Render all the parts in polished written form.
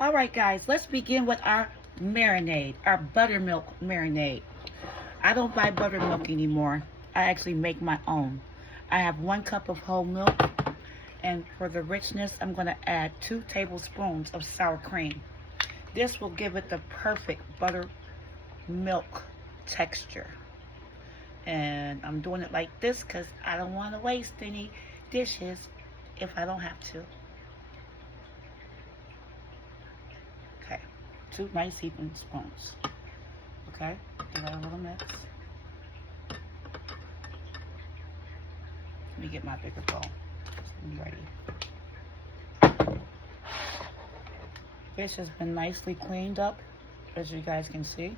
All right, guys, let's begin with our marinade, our buttermilk marinade. I don't buy buttermilk anymore. I actually make my own. I have 1 cup of whole milk, and for the richness, I'm going to add 2 tablespoons of sour cream. This will give it the perfect buttermilk texture. And I'm doing it like this because I don't want to waste any dishes if I don't have to. Okay, 2 nice even spoons. Okay, give that a little mix. Let me get my bigger bowl. I'm ready. Fish has been nicely cleaned up, as you guys can see.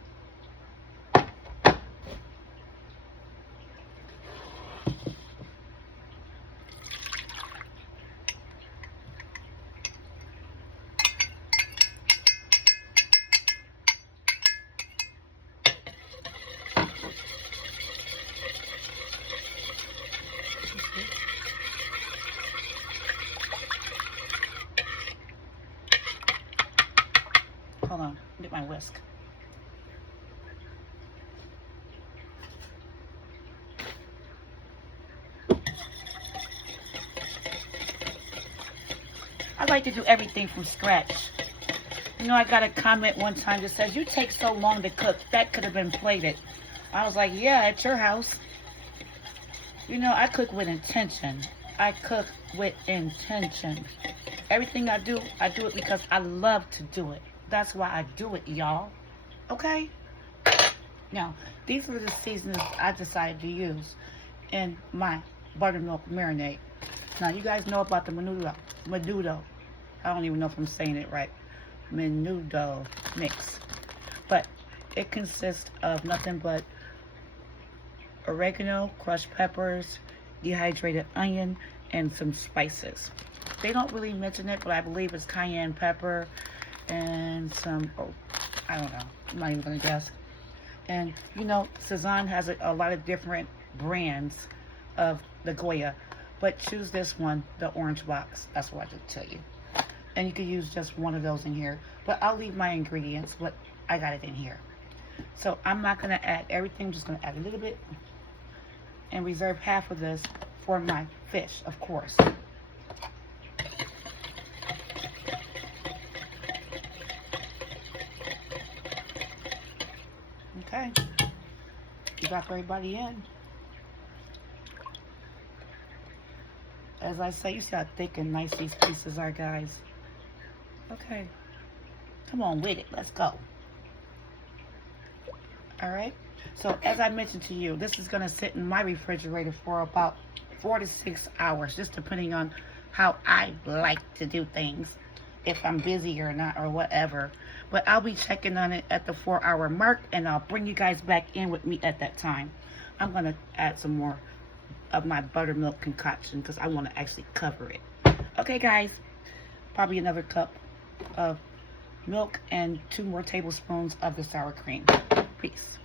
Hold on, get my whisk. I like to do everything from scratch. You know, I got a comment one time that says, "You take so long to cook, that could have been plated." I was like, yeah, at your house. You know, I cook with intention. I cook with intention. Everything I do it because I love to do it. That's why I do it, y'all. Okay? Now, these are the seasonings I decided to use in my buttermilk marinade. Now, you guys know about the menudo. I don't even know if I'm saying it right. Menudo mix. But it consists of nothing but oregano, crushed peppers, dehydrated onion, and some spices. They don't really mention it, but I believe it's cayenne pepper and some, I don't know, I'm not even gonna guess. And you know, Cezanne has a lot of different brands of the Goya, but choose this one, the orange box. That's what I just tell you. And you can use just one of those in here, but I'll leave my ingredients, but I got it in here. So I'm not gonna add everything, I'm just gonna add a little bit and reserve half of this for my fish, of course. Okay, you got everybody in. As I say, you see how thick and nice these pieces are, guys. Okay, come on with it, let's go. All right, so as I mentioned to you, this is gonna sit in my refrigerator for about 4 to 6 hours, just depending on how I like to do things, if I'm busy or not or whatever. But I'll be checking on it at the 4-hour mark, and I'll bring you guys back in with me at that time. I'm gonna add some more of my buttermilk concoction because I want to actually cover it. Okay, guys, probably another cup of milk and 2 more tablespoons of the sour cream. Peace.